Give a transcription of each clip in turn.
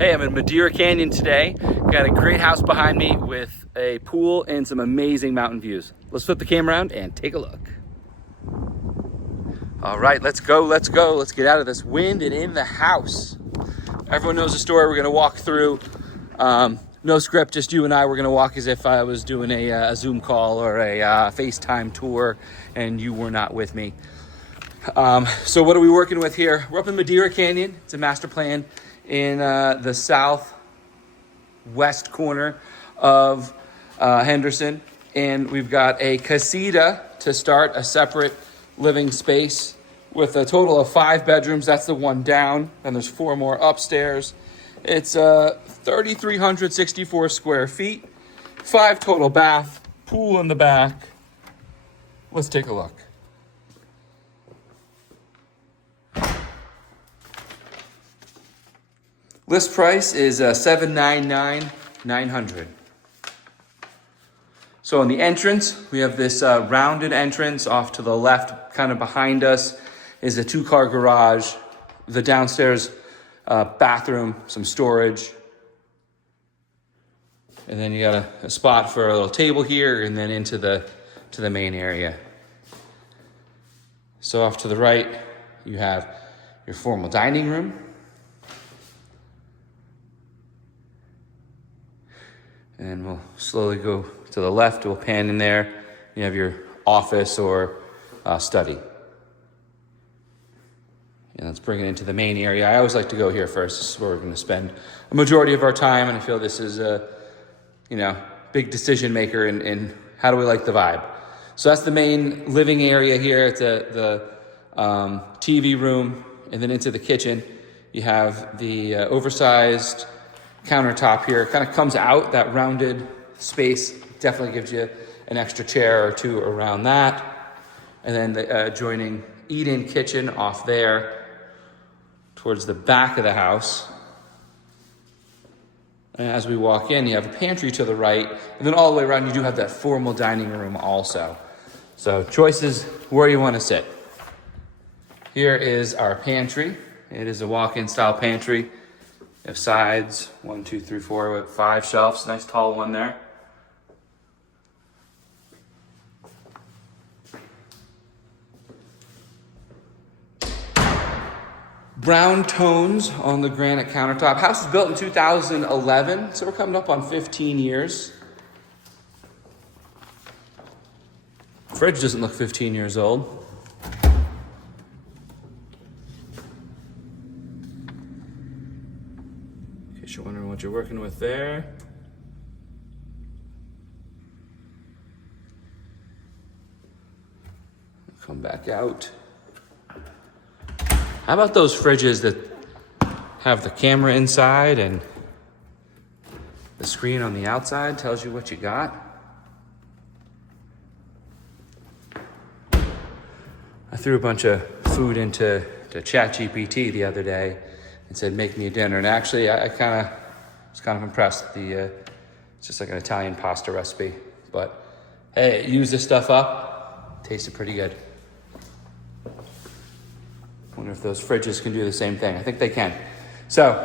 Hey, I'm in Madeira Canyon today. Got a great house behind me with a pool and some amazing mountain views. Let's flip the camera around and take a look. All right, let's go. Let's get out of this wind and in the house. Everyone knows the story. We're gonna walk through. No script, just you and I. We're gonna walk as if I was doing a Zoom call or a FaceTime tour and you were not with me. So what are we working with here? We're up in Madeira Canyon. It's a master plan in the southwest corner of Henderson. And we've got a Casita to start, a separate living space with a total of 5 bedrooms. That's the one down, and there's 4 more upstairs. It's 3,364 square feet, 5 total bath, pool in the back. Let's take a look. List price is $799,900. So in the entrance, we have this rounded entrance. Off to the left, kind of behind us, is a 2-car garage. The downstairs bathroom, some storage. And then you got a spot for a little table here, and then into the main area. So off to the right, you have your formal dining room. And we'll slowly go to the left. We'll pan in there. You have your office or study. And let's bring it into the main area. I always like to go here first. This is where we're going to spend a majority of our time. And I feel this is a, big decision maker in how do we like the vibe. So that's the main living area here. It's the TV room. And then into the kitchen, you have the oversized countertop here. It kind of comes out, that rounded space definitely gives you an extra chair or 2 around that. And then the adjoining eat-in kitchen off there towards the back of the house. And as we walk in, you have a pantry to the right, and then all the way around you do have that formal dining room also. So choices where you want to sit. Here is our pantry. It is a walk-in style pantry. You have sides, 1, 2, 3, 4, with 5 shelves. Nice tall one there. Brown tones on the granite countertop. House was built in 2011, so we're coming up on 15 years. Fridge doesn't look 15 years old. You're wondering what you're working with there. Come back out. How about those fridges that have the camera inside and the screen on the outside tells you what you got? I threw a bunch of food into ChatGPT the other day and said, make me a dinner. And actually, I was kind of impressed. It's just like an Italian pasta recipe. But hey, use this stuff up. Tasted pretty good. Wonder if those fridges can do the same thing. I think they can. So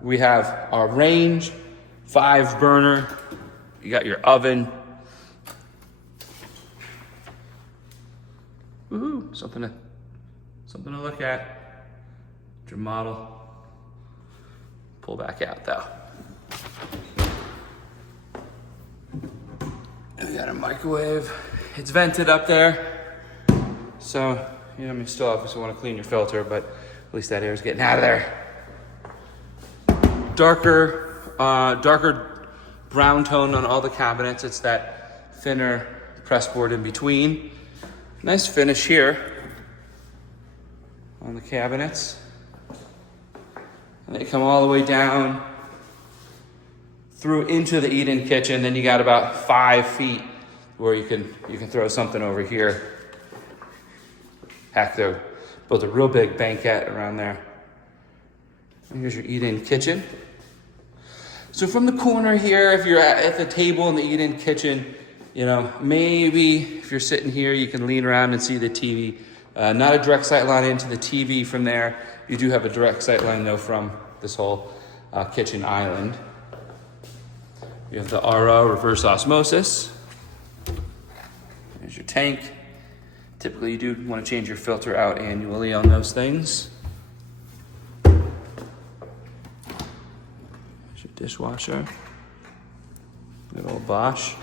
we have our range, 5 burner. You got your oven. Woohoo! Something to look at. Your model. Pull back out though. And we got a microwave. It's vented up there. So, you still obviously want to clean your filter, but at least that air is getting out of there. Darker brown tone on all the cabinets. It's that thinner pressboard in between. Nice finish here on the cabinets. And they come all the way down through into the eat-in kitchen. Then you got about 5 feet where you can throw something over here. Heck, they built a real big banquette around there. And here's your eat-in kitchen. So from the corner here, if you're at the table in the eat-in kitchen, maybe if you're sitting here, you can lean around and see the TV. Not a direct sight line into the TV from there. You do have a direct sight line though from this whole kitchen island. You have the RO, reverse osmosis. There's your tank. Typically you do want to change your filter out annually on those things. There's your dishwasher. Good old Bosch.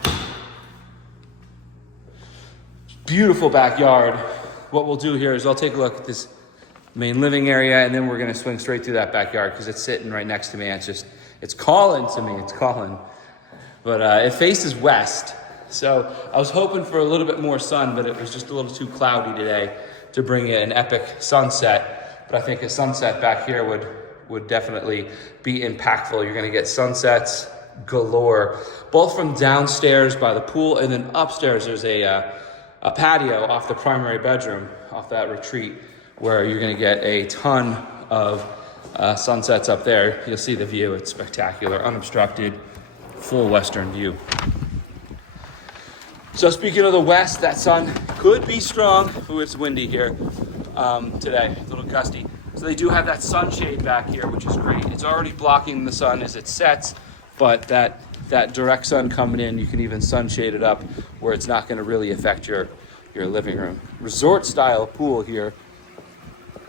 Beautiful backyard. What we'll do here is I'll take a look at this main living area, and then we're gonna swing straight through that backyard because it's sitting right next to me. It's calling to me, it's calling. But it faces west. So I was hoping for a little bit more sun, but it was just a little too cloudy today to bring in an epic sunset. But I think a sunset back here would definitely be impactful. You're gonna get sunsets galore, both from downstairs by the pool, and then upstairs there's a patio off the primary bedroom, off that retreat, where you're gonna get a ton of sunsets up there. You'll see the view, it's spectacular, unobstructed, full western view. So speaking of the west, that sun could be strong. Ooh, it's windy here today, a little gusty. So they do have that sunshade back here, which is great. It's already blocking the sun as it sets, but that direct sun coming in, you can even sunshade it up where it's not gonna really affect your living room. Resort style pool here.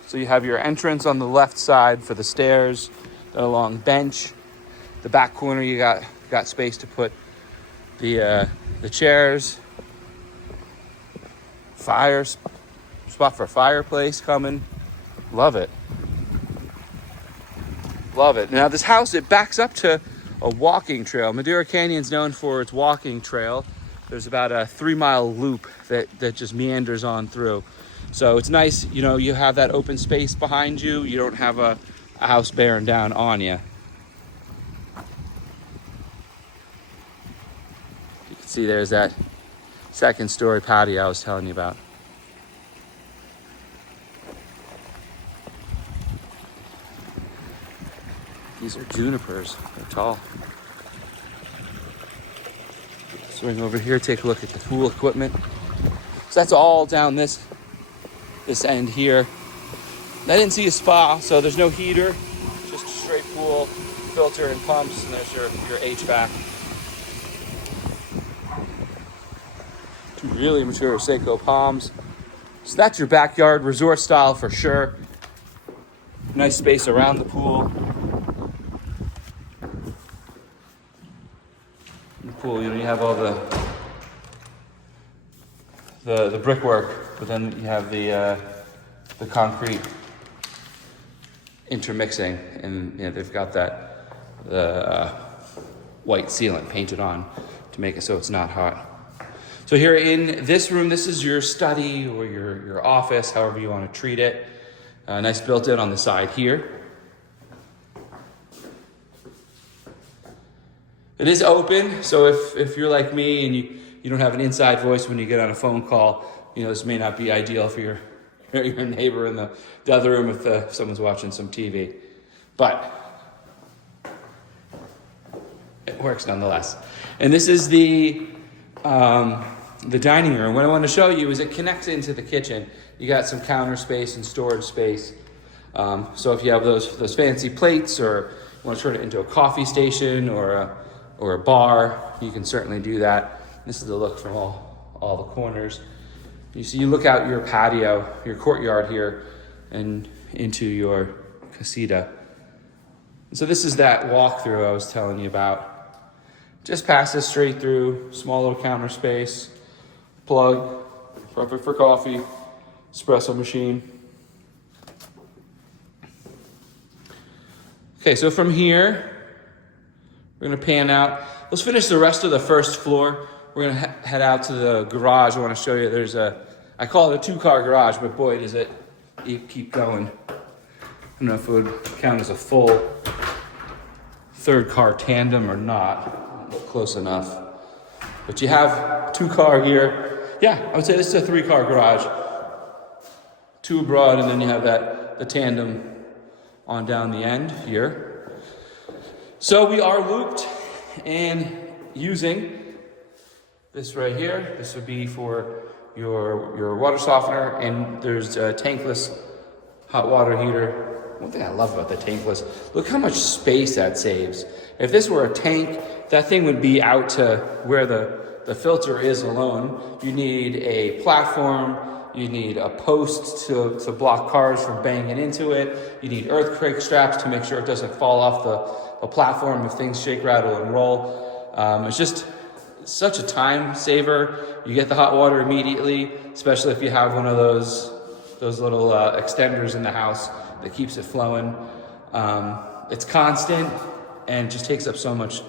So you have your entrance on the left side for the stairs, a long bench. The back corner, you got space to put the chairs. Spot for fireplace coming. Love it. Love it. Now this house, it backs up to a walking trail. Madeira Canyon's known for its walking trail. There's about a 3-mile loop that just meanders on through. So it's nice, you know, you have that open space behind you. You don't have a house bearing down on you. You can see there's that second story patio I was telling you about. These are junipers, they're tall. Swing over here, take a look at the pool equipment. So that's all down this end here. I didn't see a spa, so there's no heater, just a straight pool, filter and pumps, and there's your HVAC. Two really mature Seiko palms. So that's your backyard, resort style for sure. Nice space around the pool. Pool, you know, you have all the brickwork, but then you have the concrete intermixing, and you know, they've got the white sealant painted on to make it so it's not hot. So here in this room, this is your study or your office, however you want to treat it. Nice built-in on the side here. It is open, so if you're like me and you don't have an inside voice when you get on a phone call, you know, this may not be ideal for your neighbor in the other room if someone's watching some TV. But it works nonetheless. And this is the dining room. What I want to show you is it connects into the kitchen. You got some counter space and storage space. So if you have those fancy plates, or you want to turn it into a coffee station or a bar, you can certainly do that. This is the look from all the corners. You see, you look out your patio, your courtyard here, and into your casita. And so this is that walkthrough I was telling you about. Just passes straight through, small little counter space, plug, perfect for coffee, espresso machine. Okay, so from here, we're gonna pan out. Let's finish the rest of the first floor. We're gonna head out to the garage. I wanna show you, I call it a 2-car garage, but boy, does it keep going. I don't know if it would count as a full 3rd-car tandem or not. Not close enough. But you have 2-car here. Yeah, I would say this is a 3-car garage. 2 abroad, and then you have the tandem on down the end here. So we are looped and using this right here. This would be for your water softener, and there's a tankless hot water heater one thing I love about the tankless, look how much space that saves. If this were a tank, that thing would be out to where the filter is alone. You need a platform, you need a post to block cars from banging into it. You need earthquake straps to make sure it doesn't fall off the platform if things shake, rattle, and roll. It's just such a time saver. You get the hot water immediately, especially if you have one of those little extenders in the house that keeps it flowing. It's constant and just takes up so much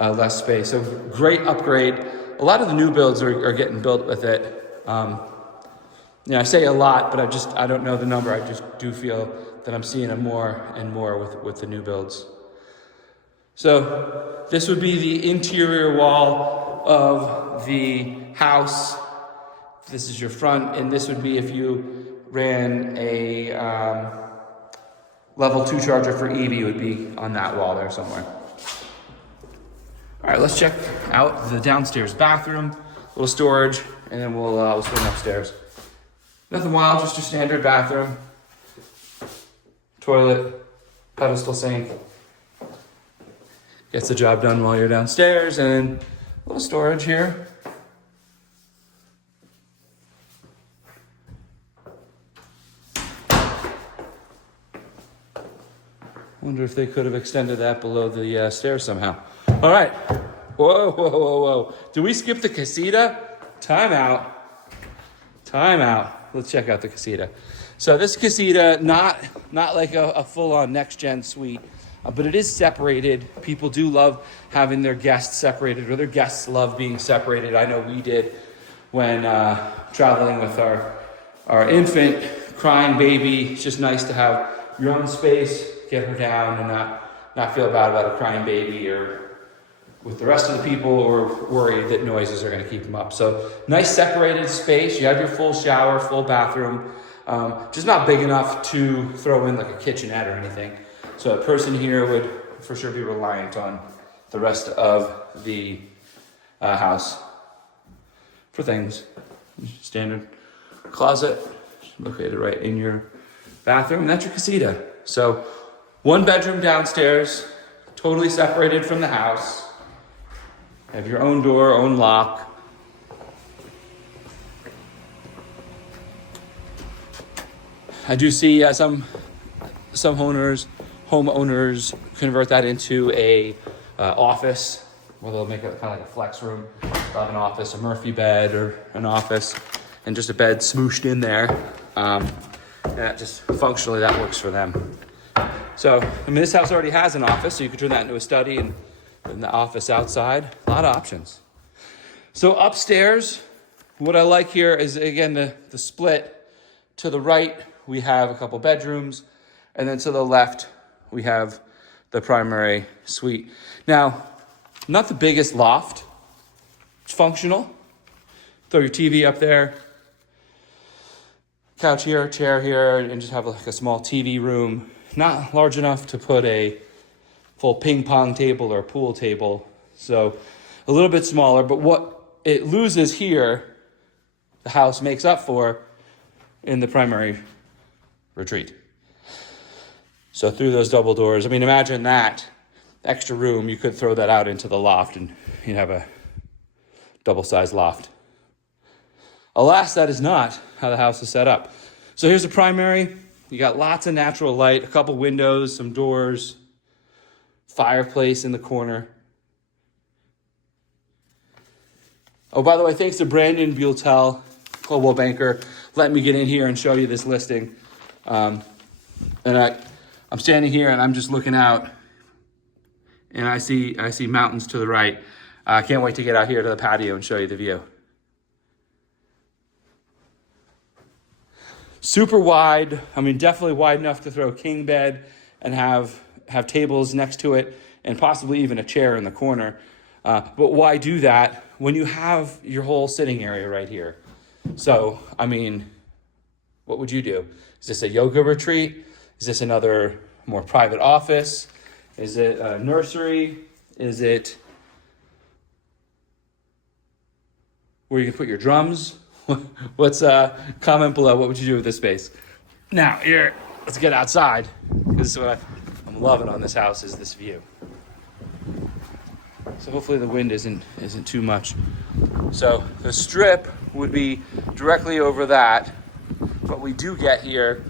less space. So great upgrade. A lot of the new builds are getting built with it. I say a lot, but I don't know the number. I just do feel that I'm seeing it more and more with the new builds. So this would be the interior wall of the house. This is your front, and this would be if you ran a level 2 charger for EV, would be on that wall there somewhere. All right, let's check out the downstairs bathroom, little storage, and then we'll swing upstairs. Nothing wild, just your standard bathroom, toilet, pedestal sink. Gets the job done while you're downstairs, and a little storage here. Wonder if they could have extended that below the stairs somehow. All right. Whoa. Did we skip the Casita? Time out. Let's check out the Casita. So this Casita, not like a full-on next-gen suite, but it is separated. People do love having their guests separated, or their guests love being separated. I know we did when traveling with our infant, crying baby. It's just nice to have your own space, get her down, and not feel bad about a crying baby or with the rest of the people, or worried that noises are going to keep them up. So nice separated space. You have your full shower, full bathroom, just not big enough to throw in like a kitchenette or anything. So a person here would for sure be reliant on the rest of the house for things. Standard closet located right in your bathroom, and that's your Casita. So 1 bedroom downstairs, totally separated from the house. Have your own door, own lock. I do see some homeowners convert that into a office, where they'll make it kind of like a flex room. They'll have an office, a Murphy bed or an office, and just a bed smooshed in there. That just functionally that works for them. So, this house already has an office, so you could turn that into a study and the office outside. A lot of options. So upstairs, what I like here is, again, the split. To the right, we have a couple bedrooms, and then to the left, we have the primary suite. Now, not the biggest loft. It's functional. Throw your TV up there. Couch here, chair here, and just have like a small TV room. Not large enough to put a full ping pong table or pool table. So a little bit smaller, but what it loses here, the house makes up for in the primary retreat. So through those double doors, imagine that extra room, you could throw that out into the loft and you'd have a double-sized loft. Alas, that is not how the house is set up. So here's the primary. You got lots of natural light, a couple windows, some doors, fireplace in the corner. Oh, by the way, thanks to Brandon Buell, Global Banker, let me get in here and show you this listing. And I'm standing here and I'm just looking out, and I see mountains to the right. I can't wait to get out here to the patio and show you the view. Super wide. Definitely wide enough to throw a king bed and have tables next to it, and possibly even a chair in the corner. But why do that when you have your whole sitting area right here? So, what would you do? Is this a yoga retreat? Is this another more private office? Is it a nursery? Is it where you can put your drums? Comment below. What would you do with this space? Now, here, let's get outside, because this is what I'm loving on this house, is this view. So hopefully the wind isn't too much. So the strip would be directly over that. What we do get here,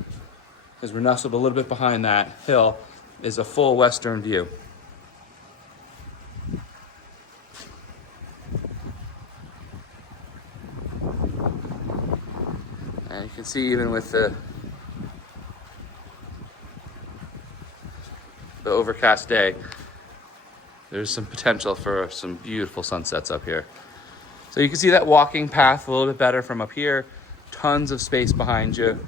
because we're nestled a little bit behind that hill, is a full western view. And you can see even with the overcast day, there's some potential for some beautiful sunsets up here. So you can see that walking path a little bit better from up here. Tons of space behind you.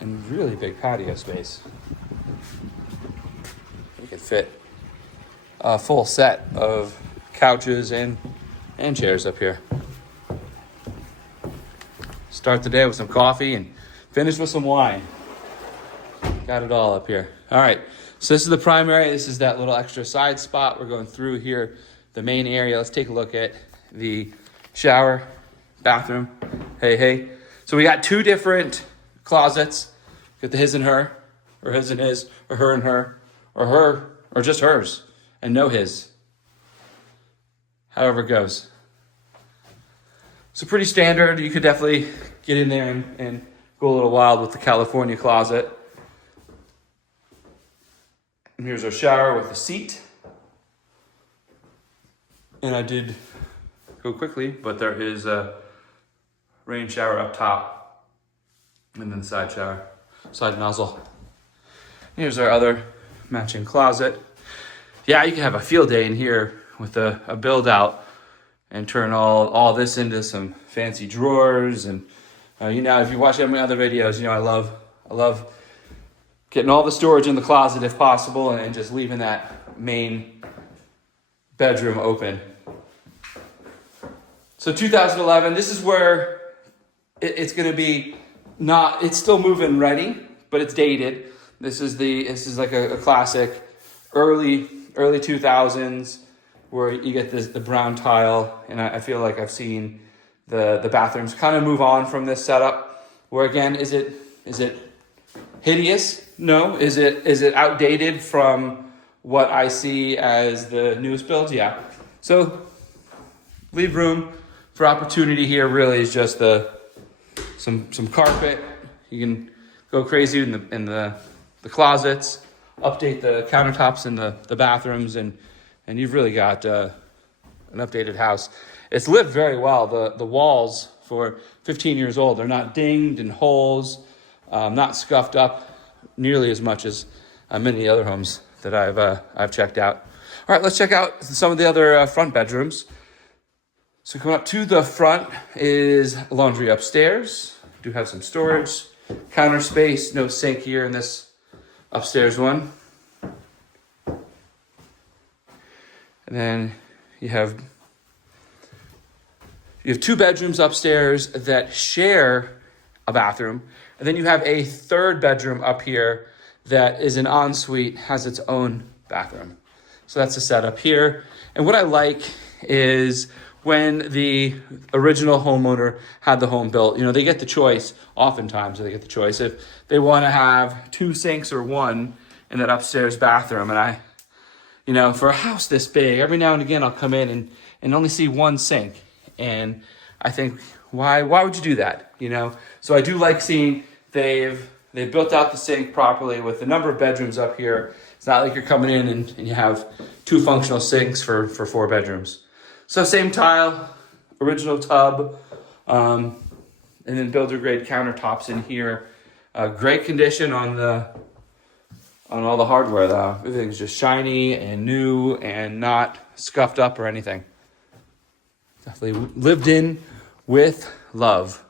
And really big patio space. You could fit a full set of couches and chairs up here. Start the day with some coffee and finish with some wine. Got it all up here. All right, so this is the primary. This is that little extra side spot. We're going through here, the main area. Let's take a look at the shower, bathroom. Hey. So we got two different closets. Got the his and her, or his and his, or her and her, or just hers, and no his. However it goes. So pretty standard. You could definitely get in there and go a little wild with the California closet. And here's our shower with a seat. And I did go quickly, but there is a rain shower up top. And then the side shower, side nozzle. Here's our other matching closet. Yeah, you can have a field day in here with a build out and turn all this into some fancy drawers. And if you watch any of my other videos, I love getting all the storage in the closet if possible, and just leaving that main bedroom open. So 2011, this is where it's going to be it's still move-in ready, but it's dated. This is like a classic early 2000s where you get the brown tile, and I feel like I've seen the bathrooms kind of move on from this setup. Where again, is it hideous? No. Is it outdated from what I see as the newest builds? Yeah. So leave room for opportunity here. Really is just some carpet. You can go crazy in the closets, update the countertops in the bathrooms, and you've really got an updated house. It's lived very well. The walls for 15 years old, they're not dinged and holes, not scuffed up nearly as much as many other homes that I've checked out. All right, let's check out some of the other front bedrooms. So coming up to the front is laundry upstairs. Do have some storage, counter space, no sink here in this upstairs one. And then you have two bedrooms upstairs that share a bathroom. And then you have a third bedroom up here that is an ensuite, has its own bathroom. So that's the setup here. And what I like is when the original homeowner had the home built, they get the choice. Oftentimes they get the choice if they want to have two sinks or one in that upstairs bathroom. And for a house this big, every now and again I'll come in and only see one sink. And I think, why would you do that? So I do like seeing they've built out the sink properly with the number of bedrooms up here. It's not like you're coming in and you have two functional sinks for 4 bedrooms. So same tile, original tub, and then builder grade countertops in here. Great condition on all the hardware though. Everything's just shiny and new and not scuffed up or anything. Definitely lived in with love.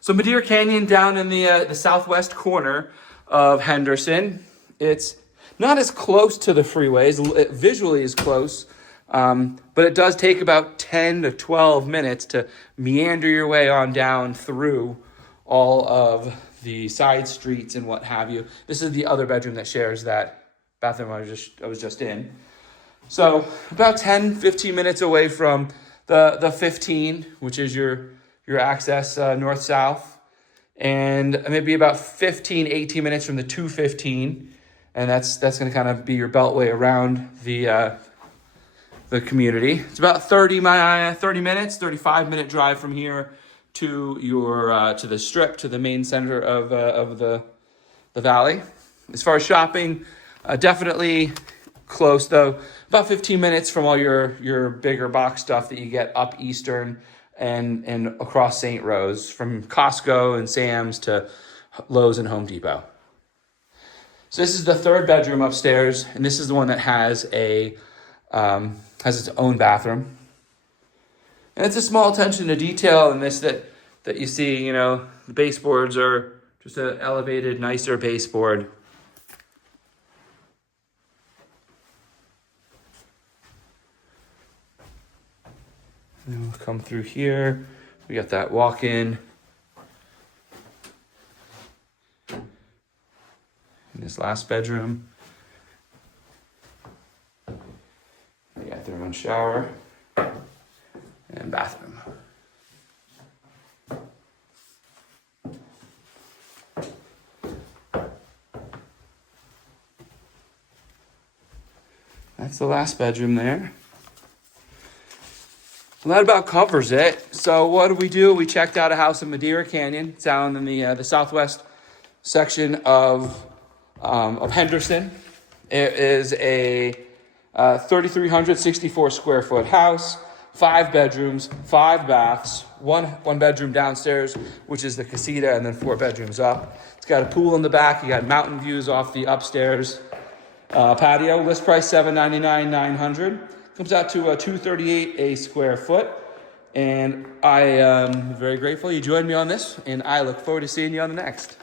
So Madeira Canyon down in the southwest corner of Henderson. It's not as close to the freeways. It visually is close, but it does take about 10 to 12 minutes to meander your way on down through all of the side streets and what have you. This is the other bedroom that shares that bathroom I was just in. So about 10, 15 minutes away from the 15, which is your access north-south, and maybe about 15, 18 minutes from the 215, and that's going to kind of be your beltway around the community. It's about 30 minutes, 35-minute drive from here to your to the strip, to the main center of the valley. As far as shopping, definitely close though. About 15 minutes from all your bigger box stuff that you get up Eastern and across St. Rose, from Costco and Sam's to Lowe's and Home Depot. So this is the 3rd bedroom upstairs, and this is the one that has its own bathroom. And it's a small attention to detail in this that you see, the baseboards are just an elevated, nicer baseboard. And we'll come through here. We got that walk-in. In this last bedroom. They got their own shower and bathroom. That's the last bedroom there. Well, that about covers it. So what did we do? We checked out a house in Madeira Canyon. It's down in the southwest section of Henderson. It is a 3,364 square foot house, 5 bedrooms, 5 baths, one bedroom downstairs, which is the Casita, and then 4 bedrooms up. It's got a pool in the back. You got mountain views off the upstairs patio. List price $799,900. Comes out to $238 a square foot. And I am very grateful you joined me on this, and I look forward to seeing you on the next.